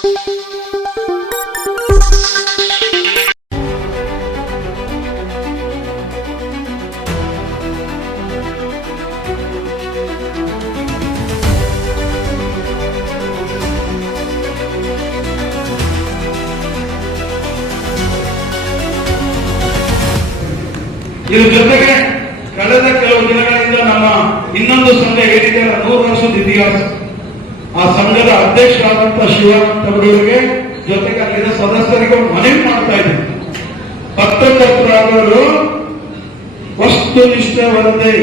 ಇದ್ರ ಜೊತೆಗೆ ಕಳೆದ ಕೆಲವು ದಿನಗಳಿಂದ ನಮ್ಮ ಇನ್ನೊಂದು ಸಂಘ ಏನಿದೆ 100 ವರ್ಷದ ಇತಿಹಾಸ, ಆ ಸಂಘದ ಅಧ್ಯಕ್ಷರಾದಂತಹ ಶಿವಾನಂದರವರಿಗೆ ಜೊತೆಗೆ ಅಲ್ಲಿನ ಸದಸ್ಯರಿಗೆ ಮನವಿ ಮಾಡ್ತಾ ಇದ್ದೀನಿ. ಪತ್ರಕರ್ತರಾದವರು ವಸ್ತುನಿಷ್ಠ ವರದಿ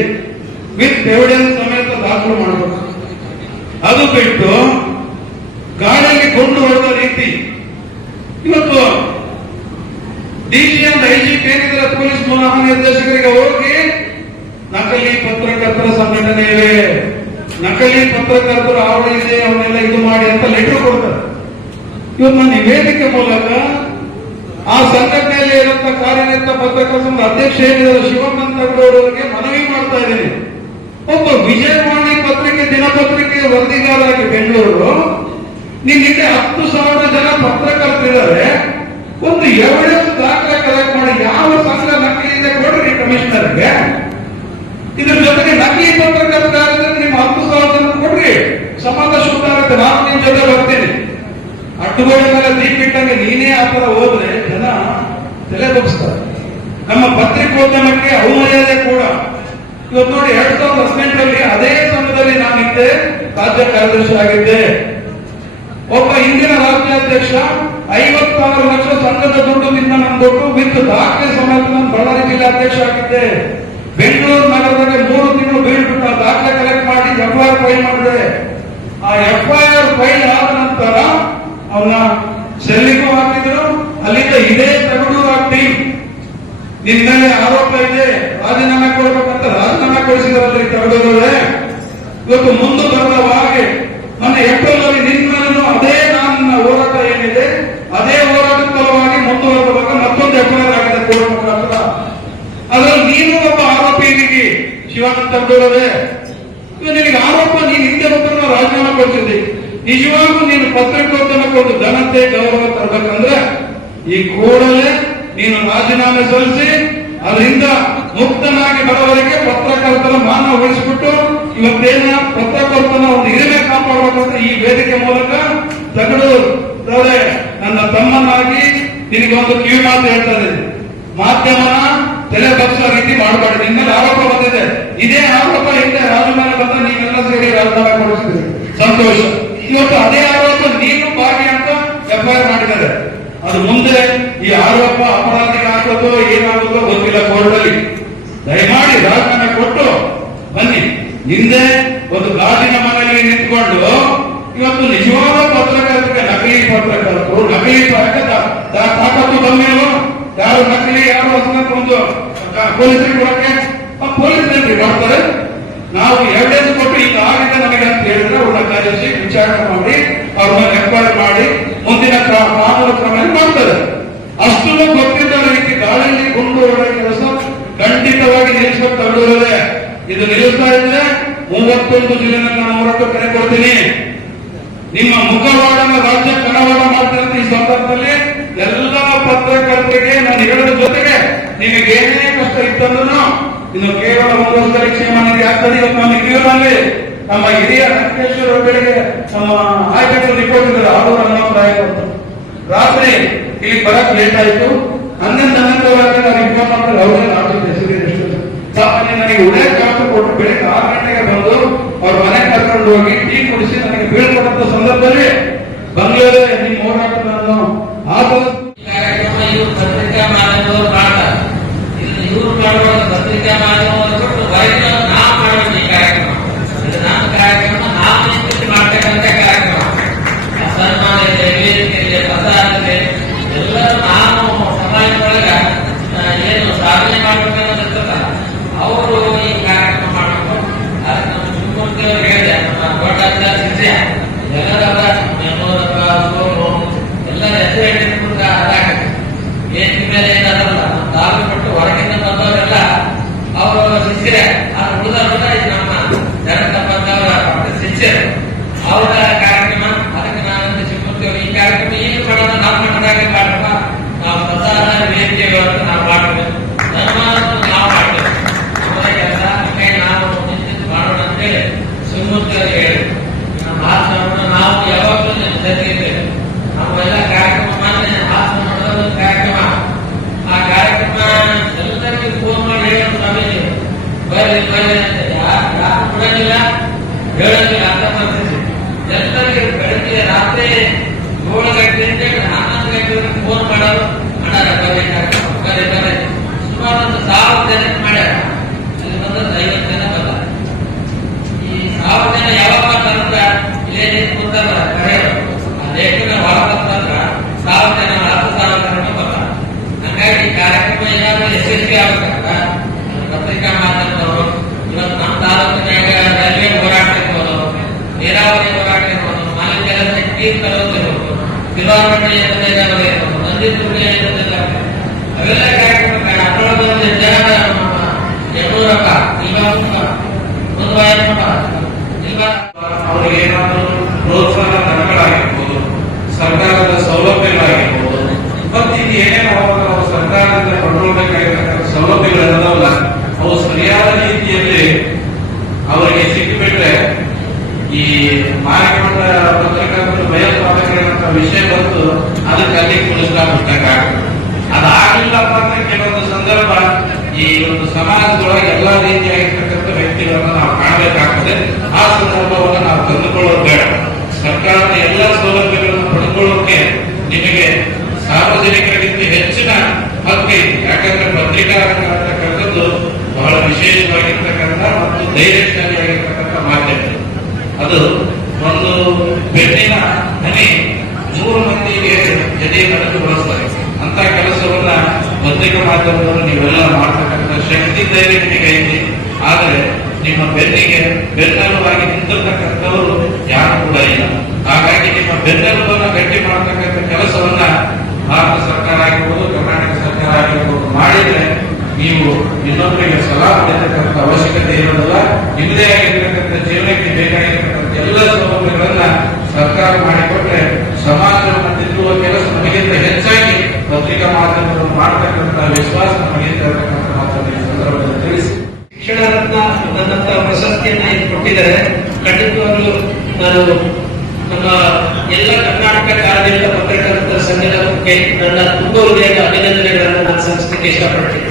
ವಿತ್ ಎವಿಡೆನ್ಸ್ ಸಮೇತ ದಾಖಲು ಮಾಡಬೇಕು. ಅದು ಬಿಟ್ಟು ಗಾಳಿಗೆ ಗುಂಡು ಹೊಡೆದ ರೀತಿ ಇವತ್ತು ಡಿಜಿ ಅಂಡ್ ಐಜಿಪಿ ಏನಿದ್ರೆ ಪೊಲೀಸ್ ಮಹಾನಿರ್ದೇಶಕರಿಗೆ ಹೋಗಿ ನಕಲಿ ಪತ್ರಕರ್ತರ ಸಂಘಟನೆ ಇದೆ, ನಕಲಿ ಪತ್ರಕರ್ತರು ಆವರಣ ಇದೆ, ಅವನ್ನೆಲ್ಲ ಇದು ಮಾಡಿ ಅಂತ ಲೆಟರ್ ಕೊಡ್ತಾರೆ. ಇವತ್ತು ನಾನು ವೇದಿಕೆ ಮೂಲಕ ಆ ಸಂಘಟನೆಯಲ್ಲಿ ಇರುವಂತಹ ಕಾರ್ಯನಿರತ ಪತ್ರಕರ್ತರ ಸಂಘದ ಅಧ್ಯಕ್ಷ ಏನಿದ್ದಾರೆ ಶಿವಾನಂದರವರಿಗೆ ಮನವಿ ಮಾಡ್ತಾ ಇದ್ದೀನಿ. ಒಬ್ಬ ವಿಜಯವಾಣಿ ಪತ್ರಿಕೆ ದಿನಪತ್ರಿಕೆ ವರದಿಗಾರರಾಗಿ ಬೆಂಗಳೂರು, ನಿನ್ನ ಹಿಂದೆ 10,000 ಜನ ಪತ್ರಕರ್ತರಿದ್ದಾರೆ. ಒಂದು ಎವಿಡೆನ್ಸ್ ದಾಖಲೆ ಕಲೆಕ್ಟ್ ಮಾಡಿ ಯಾವ ಸಂಘ ನಕಲಿ ಇದೆ ಕೊಡ್ರಿ ಕಮಿಷನರ್ಗೆ. ಇದ್ರ ಜೊತೆಗೆ ನಕಲಿ ಪತ್ರಕರ್ತರ ನಿಮ್ಮ 10,000 ಜನ ಕೊಡ್ರಿ, ಸಮಾಜ ಶುದ್ಧ ಆಗುತ್ತೆ. ನಾನು ನಿಮ್ ಜೊತೆ ಬರ್ತೀನಿ. ಅಡ್ಡುಗೋಡೆ ಮೇಲೆ ದೀಪ ಇಟ್ಟಂಗೆ ನೀನೇ ಆತರ ಹೋದ್ರೆ ಜನ ತಲೆ ಬಗ್ಸ್ತಾರೆ. ನಮ್ಮ ಪತ್ರಿಕೋದ್ಯಮಕ್ಕೆ ಅವಮರ್ಯಾದೆ ಕೂಡ. ಇವತ್ತು ನೋಡಿ 2018ರಲ್ಲಿ ಅದೇ ಸಂಘದಲ್ಲಿ ನಾನಿದ್ದೆ, ರಾಜ್ಯ ಕಾರ್ಯದರ್ಶಿ ಆಗಿದ್ದೆ. ಒಬ್ಬ ಹಿಂದಿನ ರಾಜ್ಯಾಧ್ಯಕ್ಷ 56 ಲಕ್ಷ ಸಂಘದ ದುಡ್ಡು ನಿಂದ ನನ್ನ ದುಡ್ಡು ಬಿದ್ದು ದಾಖಲೆ ಸಮೇತ ನಾನು ಬಳ್ಳಾರಿ ಜಿಲ್ಲಾಧ್ಯಕ್ಷ ಆಗಿದ್ದೆ. ಬೆಂಗಳೂರು ನಗರದಲ್ಲಿ 3 ತಿಂಗಳು ಬೀಳ್ಬಿಟ್ಟು ದಾಖಲೆ ಕಲೆಕ್ಟ್ ಮಾಡಿ FIR ಫೈಲ್ ಮಾಡಿದೆ. ಆ FIR ಫೈಲ್ ಆದ ನಂತರ ಅವನ ಸೆಲ್ಲಿಗೂ ಹಾಕಿದ್ರು. ಅಲ್ಲಿಂದ ಇದೇ ತಗಡೂರು ಟೀಮ್ ನಿನ್ ಮೇಲೆ ಆರೋಪ ಇದೆ, ರಾಜೀನಾಮೆ ಕೊಡ್ಬೇಕಂತ ರಾಜೀನಾಮೆ ಕೊಡಿಸಿದ್ರಲ್ಲಿ ತಗಡೂರೇ. ಇವತ್ತು ಮುಂದೆ ಬರುವ ಹಾಗೆ ನನ್ನ ಏಪ್ರಿಲ್ ಅಲ್ಲಿ ನಿನ್ ಮೇಲೂ ಅದೇ ನನ್ನ ಹೋರಾಟ ಏನಿದೆ ಅದೇ ಹೋರಾಟದ ಫಲವಾಗಿ ಮುಂದುವರೆದಾಗ ಮತ್ತೊಂದು FIR ಆಗಿದೆ ಕೋರ್ಟ್ ಮುಖಾಂತರ. ಅದರಲ್ಲಿ ನೀನು ಒಬ್ಬ ಆರೋಪಿಯಾಗಿ ಶಿವಾನಂದರವರೇ, ನಿನಗೆ ಆರೋಪ ನೀನು ಹಿಂದೆ ಬಂದ್ರೆ ರಾಜೀನಾಮೆ ಕೊಡ್ತಿದ್ದಿ. ನಿಜವಾಗೂ ನೀನು ಪತ್ರಿಕೋದ್ಯಮಕ್ಕೆ ಒಂದು ಘನತೆ ಗೌರವ ತರಬೇಕಂದ್ರೆ ಈ ಕೂಡಲೇ ನೀನು ರಾಜೀನಾಮೆ ಸಲ್ಲಿಸಿ ಅದರಿಂದ ಮುಕ್ತನಾಗಿ ಬರೋವರೆಗೆ ಪತ್ರಕರ್ತರ ಮಾನ ಉಳಿಸಿಬಿಟ್ಟು ಇವತ್ತೇನ ಪತ್ರಕರ್ತನ ಒಂದು ಹಿರಿಮೆ ಕಾಪಾಡಬೇಕಂತ ಈ ವೇದಿಕೆ ಮೂಲಕ ತಗಡೂರು ನನ್ನ ತಮ್ಮನಾಗಿ ನಿನಗೆ ಒಂದು ಕಿವಿ ಮಾತು ಹೇಳ್ತಾ ಇದ್ದೀನಿ. ಮಾಧ್ಯಮನ ತಲೆ ಬಗ್ಸೋ ರೀತಿ ಮಾಡಬಾರ್ದು. ನಿನ್ಮೇಲೆ ಆರೋಪ ಬಂದಿದೆ. ಇದೇ ಆರೋಪ ಹಿಂದೆ ರಾಜು ಮೇಲೆ ಬಂದ ನೀವೆಲ್ಲ ಸೇರಿ ರಾಜೀನಾಮೆ ಕೊಡಿಸಿದ್ರಿ, ಸಂತೋಷ. ಇವತ್ತು ಅದೇ ಆರೋಪ ನೀನು ಭಾಗಿ ಅಂತ FIR ಮಾಡಿದ್ದಾರೆ. ಅದು ಮುಂದೆ ಈ ಆರೋಪ ಅಪರಾಧಿಗೆ ಹಾಕೋದು ಏನಾಗುತ್ತೋ ಗೊತ್ತಿಲ್ಲ. ಕೋರ್ಟಲ್ಲಿ ದಯಮಾಡಿ ರಾಜೀನಾಮೆ ಕೊಟ್ಟು ಬನ್ನಿ. ಹಿಂದೆ ಒಂದು ಗಾಜಿನ ಮನೆಯಲ್ಲಿ ನಿಂತ್ಕೊಂಡು ಇವತ್ತು ನಿಜವಾದ ಪತ್ರಕರ್ತರಿಗೆ ನಕಲಿ ಪತ್ರಕರ್ತರು ನಕಲಿ ತಾಕತ್ತು ಕಮ್ಮಿಯೋ ಯಾರು ನಕಲಿ ಯಾರು ಅಸಂಗತ ಒಂದು ಪೊಲೀಸರಿಗೆ ಕೊಡಕ್ಕೆ ಪೊಲೀಸರಿಗೆ ಮಾಡ್ತಾರೆ. ನಾವು ಎವಿಡೆನ್ಸ್ ಕೊಟ್ಟು ಈಗ ಆಗಿದೆ ನಮಗೆ ಅಂತ ಹೇಳಿದ್ರೆ ಅವ್ರನ್ನ ಕರೆಸಿ ವಿಚಾರಣೆ ಮಾಡಿ ಅವ್ರ ಮೇಲೆ FIR ಮಾಡಿ ಮುಂದಿನ ಕಾನೂನು ಕ್ರಮ ಮಾಡ್ತಾರೆ. ಅಷ್ಟು ಗೊತ್ತಿದ್ದ ರೀತಿ ಗಾಳಿಯಲ್ಲಿ ಗುಂಡು ಹೊಡೆದ ಕೆಲಸ ಖಂಡಿತವಾಗಿ ನಿಲ್ಲಿಸಬೇಕು. ತಗಡೂರೇ ಇದು ನಿಲ್ಲಿಸ್ತಾ ಇದ್ರೆ 31 ಜಿಲ್ಲೆನಲ್ಲಿ ನಾನು ಹೋರಾಟ ಕರೆ ಕೊಡ್ತೀನಿ. ನಿಮ್ಮ ಮುಖವಾಡನ ರಾಜ್ಯ ಕನವಾಡ ಮಾಡ್ತಿರೋ ಈ ಸಂದರ್ಭದಲ್ಲಿ ಎಲ್ಲ ಪತ್ರಕರ್ತರಿಗೆ ನಾನು ಹೇಳೋದ್ರ ಜೊತೆಗೆ ನಿಮಗೇನೇ ಕಷ್ಟ ಇತ್ತಂದ್ರೂ ಇನ್ನು ಕೇವಲ 1 ವರ್ಷದಲ್ಲಿ ಕ್ಷೇಮ ನಿಧಿ ಆಗ್ತದೆ. ಇವತ್ತು ನಮ್ಮ ಕಿವಿನಲ್ಲಿ ನಮ್ಮ ಹಿರಿಯ ವೆಂಕಟೇಶ್ವರ ಬೆಳಗ್ಗೆ ನಮ್ಮ ಆಯ್ಕೆ ರಿಪೋರ್ಟ್ ಇದ್ದಾರೆ. ಆದೂರು ಹನುಮಂತರಾಯ ರಾತ್ರಿ ಇಲ್ಲಿ ಬರಕ್ ಲೇಟ್ ಆಯ್ತು. 11 ಗಂಟೆವರೆಗೆ ನಾನು ಇನ್ಫಾರ್ಮ್ ಮಾಡ್ತಾರೆ. ಅವರೇ ನಾಟಿದ್ದೆ ಸಾಮಾನ್ಯ ನನಗೆ ಉಳಿಯ ಕಾಸು ಕೊಟ್ಟು ಬೆಳಿಗ್ಗೆ 6 ಗಂಟೆಗೆ ಬಂದು ಅವ್ರ ಮನೆ ಕರ್ಕೊಂಡು ಹೋಗಿ ಟೀ ಕುಡಿಸಿ ನನಗೆ ಬೀಳ್ಕೊಟ್ಟಂತ ಸಂದರ್ಭದಲ್ಲಿ ಬಂಗ್ಲೂರೇ ನಿಮ್ಮ ಹೋರಾಟವನ್ನು ಕಾರ್ಯಕ್ರಮ ಇವರು ಪತ್ರಿಕಾ ಮಾಧ್ಯಮದವರು ಮಾಡ್ತಾರೆ. ಇವರು ಮಾಡುವ ಪತ್ರಿಕಾ ಮಾಧ್ಯಮವನ್ನು ಬಿಟ್ಟು ವೈದ್ಯ ನಾ ಮಾಡೋದು ಈ ಕಾರ್ಯಕ್ರಮ. ಇದು ನಮ್ಮ ಕಾರ್ಯಕ್ರಮ, ನಾವು ನಿಂತು ಮಾಡ್ತಕ್ಕಂಥ ಕಾರ್ಯಕ್ರಮ. ಸನ್ಮಾನ ಇದೆ, ವೇದಿಕೆ ಇದೆ, ಪ್ರಸಾರ ಇದೆ, ಎಲ್ಲರೂ ನಾವು ಸಮಾಜದೊಳಗ ಏನು ಸಾಧನೆ ಮಾಡ್ಬೇಕನ್ನೋದಿರ್ತದ ಅವರು ಈ ಕಾರ್ಯಕ್ರಮ ಮಾಡಬೇಕು. ಅದಕ್ಕೆ ನಮ್ಮ ಶಿವಮೂರ್ತಿ ಅವರು ಹೇಳಿದೆ, ನಮ್ಮ ದೊಡ್ಡ ಶಿಷ್ಯ ಎಲ್ಲರ ಎಲ್ಲರ ಹೆಸರು ಹೇಳಿದ್ರೆ ಅದಾಗತ್ತೆ. ವೇದಿಕೆ ಮೇಲೆ ಏನಾದಲ್ಲ ತಾವು ಬಿಟ್ಟು ಹೊರಗಿಂದ ಬಂದವರೆಲ್ಲ ಅವರು ಶಿಷ್ಯರೇ. ಅದು ಉಳಿದವರೆಲ್ಲ ಇದು ನಮ್ಮ ಜನತಾ ಬಂದವರ ಶಿಷ್ಯರು. ಅವರ ಕಾರ್ಯಕ್ರಮ. ಅದಕ್ಕೆ ನಾನು ಶಿವಮೂರ್ತಿ ಅವರು ಈ ಕಾರ್ಯಕ್ರಮ ರಾತ್ರಿ 7 ಗಂಟೆಯಿಂದ 11 ಗಂಟೆವರೆಗೆ ಫೋನ್ ಮಾಡೋರು, ಅಣ್ಣ ಬರ್ರಿ ಸುಮಾರು ಒಂದು 1000 ಜನ ಮಾಡ್ಯಾರ. ಅಲ್ಲಿ ಬಂದದ್ದು 50 ಜನ ಬಲ್ಲ. ಈ 1000 ಜನ ಯಾವಾಗ ಬರ್ತಾರಂದ್ರ ಇಲ್ಲೇ ಕೂತಾರ ಕರೆಯೋರು. ಆ ಲೇಖನ ಹೊರಬಂತಂದ್ರ 1000 ಜನ 10,000 ಜನ ಬಲ್ಲ. ಹಂಗಾಗಿ ಈ ಕಾರ್ಯಕ್ರಮ ಏನಾದ್ರೂ ಯಶಸ್ವಿ ಆಗ್ಬೇಕಂದ್ರ ಪತ್ರಿಕಾ ಮಾಧ್ಯಮದವರು ಇವತ್ತು ನಮ್ಮ ತಾಲೂಕಿನಾಗ ರೈಲ್ವೆ ಹೋರಾಟ ಇರ್ಬೋದು, ನೀರಾವರಿ ಹೋರಾಟ ಇರ್ಬೋದು, ಮಾಲಿನ್ಯ ನೀರು ತರೋದಿರ್ಬೋದು, ಕಿಲೋಮೀಟರ್ ಇರ್ಬೋದು, ನದಿ ತುಳಿ ಅವೆಲ್ಲ ಕಾರ್ಯಕ್ರಮ ಅದರೊಳಗೆ ಜನ ಯಡೂರಪ್ಪ ಅವರಿಗೆ ಏನಾದರೂ ಪ್ರೋತ್ಸಾಹ ಧನಗಳಾಗಿರ್ಬೋದು, ಸರ್ಕಾರದ ಸೌಲಭ್ಯಗಳಾಗಿರ್ಬೋದು, ಮತ್ತೆ ಇದು ಏನೇನು ನಾವು ಸರ್ಕಾರದಿಂದ ಪಡ್ಕೊಳ್ಬೇಕಾಗಿರ್ತಕ್ಕಂಥ ಸೌಲಭ್ಯಗಳಿದಾವಲ್ಲ, ಅವು ಸರಿಯಾದ ರೀತಿಯಲ್ಲಿ ಅವರಿಗೆ ಸಿಕ್ಕಿಬಿಟ್ರೆ ಈ ಮಾರ್ಗಮಟ್ಟ ಪತ್ರಕರ್ತರು ಭಯೋತ್ಪಾದಕರಂತ ವಿಷಯ ಬಂತು, ಅದಕ್ಕೆ ಅಲ್ಲಿ ಕುಳಿಸ್ಲಾಗ್ಬಿಟ್ಟಾಗ ಅದಾಗಲಿಲ್ಲಪ್ಪ ಅಂದ್ರೆ ಕೆಲವೊಂದು ಸಂದರ್ಭ ಈ ಒಂದು ಸಮಾಜದೊಳಗೆ ಎಲ್ಲಾ ರೀತಿಯಾಗಿರ್ತಕ್ಕಂಥ ವ್ಯಕ್ತಿಗಳನ್ನ ನಾವು ಕಾಣಬೇಕಾಗ್ತದೆ. ಆ ಸಂದರ್ಭವನ್ನು ನಾವು ತಂದುಕೊಳ್ಳೋದು ಬೇಡ. ಸರ್ಕಾರದ ಎಲ್ಲ ಸೌಲಭ್ಯಗಳನ್ನು ಪಡೆದುಕೊಳ್ಳೋಕೆ ನಿಮಗೆ ಸಾರ್ವಜನಿಕರಿಗಿಂತ ಹೆಚ್ಚಿನ ಹಕ್ಕಿದೆ. ಯಾಕಂದ್ರೆ ಪತ್ರಿಕಾ ರಂಗ ಅಂತಕ್ಕಂಥದ್ದು ಬಹಳ ವಿಶೇಷವಾಗಿರ್ತಕ್ಕಂಥ ಮತ್ತು ಧೈರ್ಯಶಾಲಿಯಾಗಿರ್ತಕ್ಕಂಥ ಮಾಧ್ಯಮ. ಅದು ಒಂದು ಬೆನ್ನಿನ ಹನಿ 100 ಮಂದಿಗೆ ಎದೆ ನಡೆದು ಬಳಸ್ತಾರೆ. ಅಂತ ಕೆಲಸವನ್ನ ಪತ್ರಿಕಾ ಮಾಧ್ಯಮದವರು ನೀವೆಲ್ಲ ಮಾಡ್ತಕ್ಕಂಥ ಶಕ್ತಿ ಧೈರ್ಯ ನಿಮಗೆ ಐತಿ. ಆದರೆ ನಿಮ್ಮ ಬೆನ್ನಿಗೆ ಬೆನ್ನೆಲುಬಾಗಿ ನಿಂತಿರ್ತಕ್ಕಂಥವರು ಯಾರು ಕೂಡ ಇಲ್ಲ. ಹಾಗಾಗಿ ನಿಮ್ಮ ಬೆನ್ನೆಲುಬನ್ನು ಗಟ್ಟಿ ಮಾಡತಕ್ಕಂಥ ಕೆಲಸವನ್ನ ಭಾರತ ಸರ್ಕಾರ ಆಗಿರ್ಬೋದು, ಕರ್ನಾಟಕ ಸರ್ಕಾರ ಆಗಿರ್ಬೋದು ಮಾಡಿದ್ರೆ ನೀವು ಇನ್ನೊಬ್ಬರಿಗೆ ಸಲಹೆ ಮಾಡತಕ್ಕಂಥ ಅವಶ್ಯಕತೆ ಇರೋದಿಲ್ಲ. ನಿಮ್ಮದೇ ಆಗಿರ್ತಕ್ಕಂಥ ಜೀವನಕ್ಕೆ ಬೇಕಾಗಿರ್ತಕ್ಕಂಥ ಎಲ್ಲ ಸೌಲಭ್ಯಗಳನ್ನ ಸರ್ಕಾರ ಮಾಡಿಕೊಟ್ರೆ ಸಮಾಜವನ್ನು ತಿದ್ದುವ ಕೆಲಸ ನಮಗಿಂತ ಹೆಚ್ಚಾಗಿ ಪತ್ರಿಕಾ ಮಾಧ್ಯಮಗಳು ಮಾಡತಕ್ಕಂಥ ವಿಶ್ವಾಸ ನಮಗಿಂತ ಇರತಕ್ಕಂಥ ಮಾತನ್ನು ಈ ಸಂದರ್ಭದಲ್ಲಿ ತಿಳಿಸಿ. ಶಿಕ್ಷಣ ರತ್ನ ನನ್ನಂತ ಪ್ರಶಸ್ತಿಯನ್ನ ಕೊಟ್ಟಿದ್ದಾರೆ. ಖಂಡಿತವಾಗ್ಲೂ ನಾನು ನಮ್ಮ ಎಲ್ಲ ಕರ್ನಾಟಕ ಕಾರ್ಯನಿರತ ಪತ್ರಕರ್ತರ ಸಂಘಕ್ಕೆ ನನ್ನ ತುಂಬ ಹೃದಯದ ಅಭಿನಂದನೆಗಳನ್ನು ನಾನು ಸಲ್ಲಿಸಲಿಕ್ಕೆ ಇಷ್ಟಪಡ್ತೀನಿ.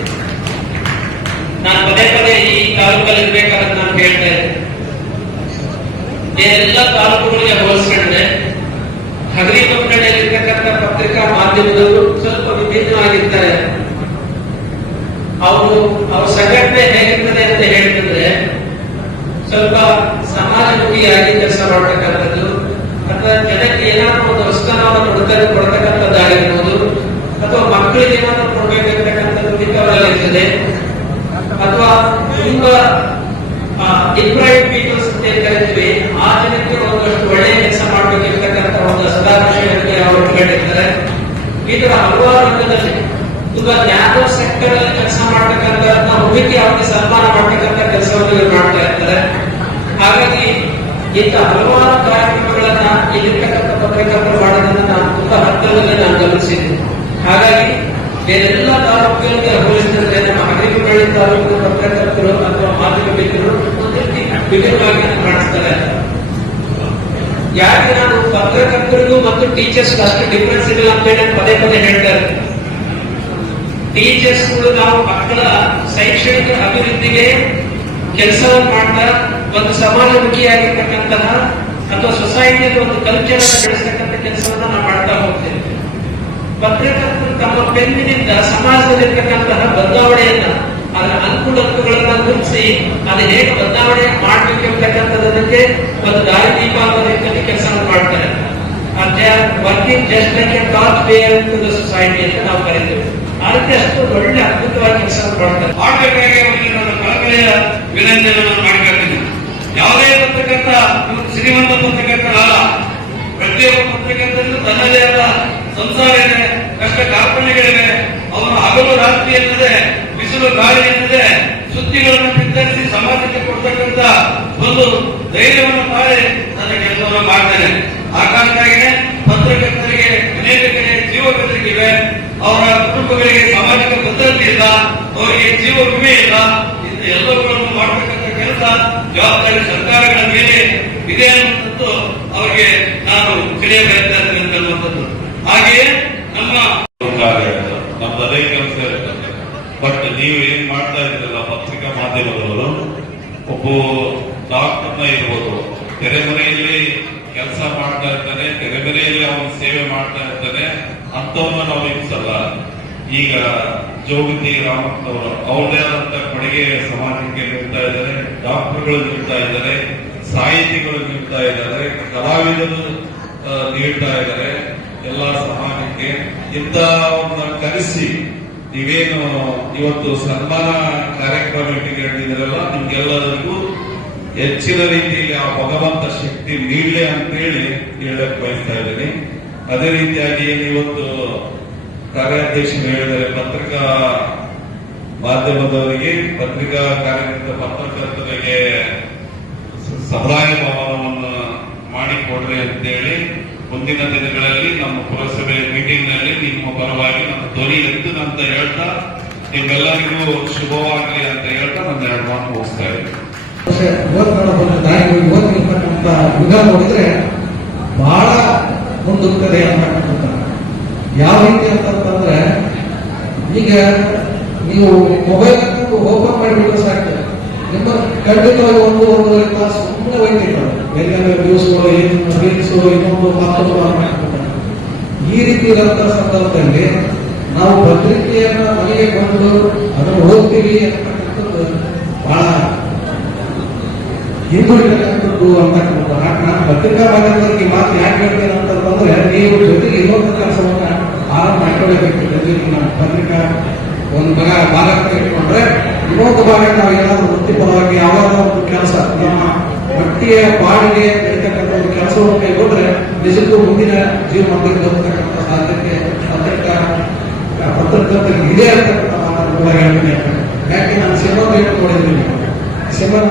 ನಾನು ಪದೇ ಪದೇ ಈ ತಾಲೂಕಲ್ಲಿ ಇರ್ಬೇಕಾದ್ರೆ ನಾನು ಹೇಳ್ತಾ ಇದ್ದೆ, ಎಲ್ಲ ತಾಲೂಕುಗಳಿಗೆ ಹೋಲಿಸ್ಕೊಂಡ್ರೆ ಹಗರಿಬೊಮ್ಮನಹಳ್ಳಿಯಲ್ಲಿರ್ತಕ್ಕಂಥ ಪತ್ರಿಕಾ ಮಾಧ್ಯಮದವರು ಸ್ವಲ್ಪ ವಿಭಿನ್ನವಾಗಿರ್ತಾರೆ. ಅವ್ರ ಸಂಘಟನೆ ಹೇಗಿರ್ತದೆ ಅಂತ ಹೇಳ್ತಿದ್ರೆ ಸ್ವಲ್ಪ ಸಮಾಜಮುಖಿಯಾಗಿ ಕೆಲಸ ಮಾಡ್ತಕ್ಕಂಥದ್ದು, ಅಥವಾ ಜನಕ್ಕೆ ಏನಾದ್ರೂ ಒಂದು ವಸ್ತುವನ್ನು ಕೊಡ್ತಕ್ಕಂಥದ್ದಾಗಿರ್ಬೋದು, ಅಥವಾ ಮಕ್ಕಳಿಗೆ ಏನಾದ್ರೂ ಕೊಡ್ಬೇಕಿರ್ತಕ್ಕಂಥದ್ದು ಮಿತವಾಗಿರ್ತದೆ, ಅಥವಾ ತುಂಬಾ ಡಿಪ್ರೈವ್ಡ್ ಪೀಪಲ್ಸ್ ಅಂತ ಕರಿತೀವಿ, ಆ ಜನಕ್ಕೆ ಒಂದಷ್ಟು ಒಳ್ಳೆಯ ಕೆಲಸ ಮಾಡ್ಬೇಕಿರ್ತಕ್ಕಂಥ ಒಂದು ಸದಾಶಯಕ್ಕೆ ಅವರು ಇಟ್ಕೊಂಡಿರ್ತಾರೆ. ಈ ತರ ಹಲವಾರು ರಂಗದಲ್ಲಿ ತುಂಬಾ ಜ್ಞಾನ ಸೆಕ್ಟರ್ ಅಲ್ಲಿ ಕೆಲಸ ಮಾಡ್ತಕ್ಕಂಥ ಹುಡುಕಿ ಅವರಿಗೆ ಸನ್ಮಾನ ಮಾಡ್ತಕ್ಕಂಥ ಕೆಲಸವನ್ನು ಇವರು ಮಾಡ್ತಾ ಇರ್ತಾರೆ. ಹಾಗಾಗಿ ಇಂಥ ಹಲವಾರು ಕಾರ್ಯಕ್ರಮಗಳನ್ನ ಇಲ್ಲಿರ್ತಕ್ಕಂಥ ಪತ್ರಕರ್ತರು ಮಾಡೋದನ್ನ ನಾನು ತುಂಬಾ ಹತ್ತಿರದಲ್ಲಿ ನಾನು ಗಮನಿಸಿದ್ದೀನಿ. ಹಾಗಾಗಿ ಬೇರೆಲ್ಲ ತಾಲೂಕುಗಳಿಗೆ ಹೋಲಿಸಿದ್ರೆ ನಮ್ಮ ಹಗರಿಬೊಮ್ಮನಹಳ್ಳಿ ತಾಲೂಕಿನ ಪತ್ರಕರ್ತರು ಅಥವಾ ಮಾಧ್ಯಮ ಮಿತ್ರರು ಒಂದು ರೀತಿ ವಿಭಿನ್ನವಾಗಿ ಕಾಣಿಸ್ತಾರೆ. ಯಾಕೆ ನಾನು ಪತ್ರಕರ್ತರಿಗೂ ಮತ್ತು ಟೀಚರ್ಸ್ ಅಷ್ಟು ಡಿಫರೆನ್ಸ್ ಇಲ್ಲ ಅಂತ ಹೇಳಿ ಪದೇ ಪದೇ ಹೇಳ್ತಾ ಇರ್ತೀನಿ. ಟೀಚರ್ಸ್ಗಳು ನಾವು ಮಕ್ಕಳ ಶೈಕ್ಷಣಿಕ ಅಭಿವೃದ್ಧಿಗೆ ಕೆಲಸವನ್ನು ಮಾಡ್ತಾ ಒಂದು ಸಮಾಜಮುಖಿಯಾಗಿರ್ತಕ್ಕಂತಹ ಅಥವಾ ಸೊಸೈಟಿಯಲ್ಲಿ ಒಂದು ಕಲ್ಚರ್ ಅನ್ನು ಬೆಳೆಸತಕ್ಕಂಥ ಕೆಲಸವನ್ನ ನಾವು ಮಾಡ್ತಾ ಹೋಗ್ತೇವೆ. ಪತ್ರಕರ್ತರು ತಮ್ಮ ಪೆನ್ನಿನಿಂದ ಸಮಾಜದಲ್ಲಿರ್ತಕ್ಕಂತಹ ಬದಲಾವಣೆಯನ್ನ, ಅದರ ಅನುಕೂಲತೆಗಳನ್ನ ಗುರುತಿಸಿ ಅದು ಹೇಗೆ ಬದಲಾವಣೆ ಮಾಡ್ಬೇಕಿರ್ತಕ್ಕಂಥದಕ್ಕೆ ಒಂದು ದಾರಿದೀಪ ಅನ್ನೋ ರೀತಿಯಲ್ಲಿ ಕೆಲಸವನ್ನು ಮಾಡ್ತಾರೆ. Working just like a torch bearer to the society ಅಂತ ನಾವು ಕರೀತೇವೆ. ಅದಕ್ಕೆ ಅಷ್ಟು ಒಳ್ಳೆ ಅದ್ಭುತವಾಗಿ ಕೆಲಸ ಮಾಡ್ತಾರೆ. ಮಾಡಬೇಕಾಗಿ ಅವರಿಗೆ ನಾನು ಕಳಕಳಿಯ ವಿನಂತಿಯನ್ನು ಮಾಡ್ಕೊಳ್ತೀನಿ. ಯಾವುದೇ ಪತ್ರಕರ್ತ ಶ್ರೀಮಂತ ಪತ್ರಕರ್ತರಲ್ಲ. ಪ್ರತಿಯೊಬ್ಬ ಪತ್ರಕರ್ತರಿಗೂ ತನ್ನದೇ ಆದ ಸಂಸಾರ ಇದೆ, ಕಷ್ಟ ಕಾರ್ಪಣ್ಯಗಳಿವೆ. ಅವನು ಹಗಲು ರಾತ್ರಿ ಎನ್ನದೆ, ಬಿಸಿಲು ಗಾಳಿ ಎನ್ನದೆ ಸುದ್ದಿಗಳನ್ನು ಬಿತ್ತರಿಸಿ ಸಮಾಜಕ್ಕೆ ಕೊಡ್ತಕ್ಕಂಥ ಒಂದು ಧೈರ್ಯವನ್ನು ತಾಳಿ ನನ್ನ ಕೆಲಸವನ್ನು ಮಾಡ್ತೇನೆ. ಆ ಕಾರಣಕ್ಕಾಗಿಯೇ ಪತ್ರಕರ್ತರಿಗೆ ಅನೇಕ ಕಡೆ ಜೀವ ಬೆದರಿಕೆ, ಅವರ ಕುಟುಂಬಗಳಿಗೆ ಸಾಮಾಜಿಕ ಭದ್ರತೆ ಇಲ್ಲ, ಅವರಿಗೆ ಜೀವ ವಿಮೆ ಇಲ್ಲ. ಇಂಥ ಎಲ್ಲವುಗಳನ್ನು ಮಾಡತಕ್ಕಂಥ ಕೆಲಸ ಜವಾಬ್ದಾರಿ ಸರ್ಕಾರಗಳ ಮೇಲೆ ಇದೆ ಅನ್ನುವಂಥದ್ದು ಅವರಿಗೆ ನಾನು ತಿಳಿಯಬಯಸ್ತಾ ಇದ್ದೇನೆ ಅನ್ನುವಂಥದ್ದು. ಹಾಗೆಯೇ ನಮ್ದು ಅದೇ ಕೆಲಸ ಇರ್ತದೆ. ಬಟ್ ನೀವು ಏನ್ ಮಾಡ್ತಾ ಇದ್ದೀರಲ್ಲ ಪತ್ರಿಕಾ ಮಾಧ್ಯಮದವರು, ಒಬ್ಬ ಡಾಕ್ಟರ್ನ ಇರ್ಬೋದು, ತೆರೆಮನೆಯಲ್ಲಿ ಕೆಲಸ ಮಾಡ್ತಾ ಇರ್ತಾನೆ, ತೆರೆಮರೆಯಲ್ಲಿ ಅವನು ಸೇವೆ ಮಾಡ್ತಾ ಇರ್ತಾನೆ, ಅಂತವನ್ನ ನಾವು ಹಿಂಸಲ್ಲ. ಈಗ ಜೋಗತಿ ರಾಮಪ್ಪನವರು ಅವ್ರದೇ ಆದಂತ ಕೊಡುಗೆ ಸಮಾಜಕ್ಕೆ ನೀಡ್ತಾ ಇದ್ದಾರೆ, ಡಾಕ್ಟರ್ಗಳು ನೀಡ್ತಾ ಇದ್ದಾರೆ, ಸಾಹಿತಿಗಳು ನೀಡ್ತಾ ಇದ್ದಾರೆ, ಕಲಾವಿದರು ನೀಡ್ತಾ ಇದ್ದಾರೆ ಎಲ್ಲ ಸಮಾಜಕ್ಕೆ. ಇಂಥ ಒಂದು ಕರೆಸಿ ನೀವೇನು ಇವತ್ತು ಸನ್ಮಾನ ಕಾರ್ಯಕ್ರಮ ಇಟ್ಟಿದ್ದೀರಲ್ಲ, ನಿಮ್ಗೆಲ್ಲರಿಗೂ ಹೆಚ್ಚಿನ ರೀತಿಯಲ್ಲಿ ಆ ಭಗವಂತ ಶಕ್ತಿ ನೀಡಲಿ ಅಂತೇಳಿ ಹೇಳಕ್ ಬಯಸ್ತಾ ಇದ್ದೀನಿ. ಅದೇ ರೀತಿಯಾಗಿ ಇವತ್ತು ಕಾರ್ಯಾಧ್ಯಕ್ಷರು ಹೇಳಿದರೆ ಪತ್ರಿಕಾ ಮಾಧ್ಯಮದವರಿಗೆ, ಪತ್ರಿಕಾ ಕಾರ್ಯಕರ್ತ ಪತ್ರಕರ್ತರಿಗೆ ಸಮುದಾಯ ಭವನವನ್ನು ಮಾಡಿಕೊಡ್ರಿ ಅಂತೇಳಿ ಮುಂದಿನ ದಿನಗಳಲ್ಲಿ ನಮ್ಮ ಪುರಸಭೆ ಮೀಟಿಂಗ್ ನಲ್ಲಿ ನಿಮ್ಮ ಪರವಾಗಿ ನಮ್ಮ ಧ್ವನಿ ಎತ್ತದಂತ ಹೇಳ್ತಾ ನಿಮ್ಮೆಲ್ಲರಿಗೂ ಶುಭವಾಗಲಿ ಅಂತ ಹೇಳ್ತಾ ನನ್ನ 2 ಮಾತು ಮುಗಿಸ್ತಾ ಇದ್ದೀನಿ. ಇವತ್ತಿರ್ತಕ್ಕಂಥ ಯುಗ ನೋಡಿದ್ರೆ ಬಹಳ ಮುಂದುತ್ತದೆ ಅಂತಕ್ಕಂಥ. ಯಾವ ರೀತಿ ಅಂತಂದ್ರೆ ಈಗ ನೀವು ಮೊಬೈಲ್ ಓಪನ್ ಮಾಡಿಬಿಟ್ರೆ ಸಾಕು, ನಿಮ್ಮ ಖಂಡಿತವಾಗಿ ಒಂದೂವರೆ ತಾಸು ಸುಮ್ಮನೆ ಒಯ್ತಿರ್ತಾರೆ. ಎಲ್ಲೆಲ್ಲ ನ್ಯೂಸ್ಗಳು, ರೀಲ್ಸ್ಗಳು, ಇನ್ನೊಂದು ಮತ್ತೊಂದು. ಈ ರೀತಿ ಇರುವಂತಹ ಸಂದರ್ಭದಲ್ಲಿ ನಾವು ಪತ್ರಿಕೆಯನ್ನ ಮನೆಗೆ ಕೊಂಡು ಅದನ್ನು ಓದ್ತೀವಿ ಅಂತಕ್ಕಂಥದ್ದು ಬಹಳ ಹಿಂದುಳಿದಕ್ಕಂಥದ್ದು ಅಂತಕ್ಕಂಥದ್ದು. ನಾನು ಪತ್ರಿಕಾ ಮಾಧ್ಯಮದಲ್ಲಿ ಈ ಮಾತು ಯಾಕೆ ಹೇಳ್ತೇನೆ ಅಂತಂದ್ರೆ, ನೀವು ಜೊತೆಗೆ ಇನ್ನೊಂದು ಕೆಲಸವನ್ನ ಆರಂಭ ಮಾಡ್ಕೊಳ್ಬೇಕು. ಜೊತೆಗೆ ನಾವು ಪತ್ರಿಕಾ ಒಂದು ಭಾಗಕ್ಕೆ ಇಟ್ಕೊಂಡ್ರೆ ಇನ್ನೊಂದು ಭಾಗ ನಾವು ಏನಾದ್ರು ವೃತ್ತಿಪರವಾಗಿ ಯಾವಾಗ ಒಂದು ಕೆಲಸ ನಮ್ಮ ಬಟ್ಟೆಯ ಬಾಡಿಗೆ ಇರ್ತಕ್ಕಂಥ ಒಂದು ಕೆಲಸವನ್ನು ಕೈಗೊಂಡ್ರೆ ನಿಜಕ್ಕೂ ಮುಂದಿನ ಜೀವನದಲ್ಲಿ ಬರ್ತಕ್ಕಂಥ ಸಾಧ್ಯತೆ ಪತ್ರಕರ್ತರಿಗೆ ಇದೆ ಅಂತಕ್ಕಂಥ ಮಾತನ್ನು ಕೂಡ ಹೇಳ್ತೀನಿ. ಯಾಕೆ ನಾನು ಸಿನಿಮಾ ನೋಡಿದ್ದೀನಿ. ಸಿನಿಮಾ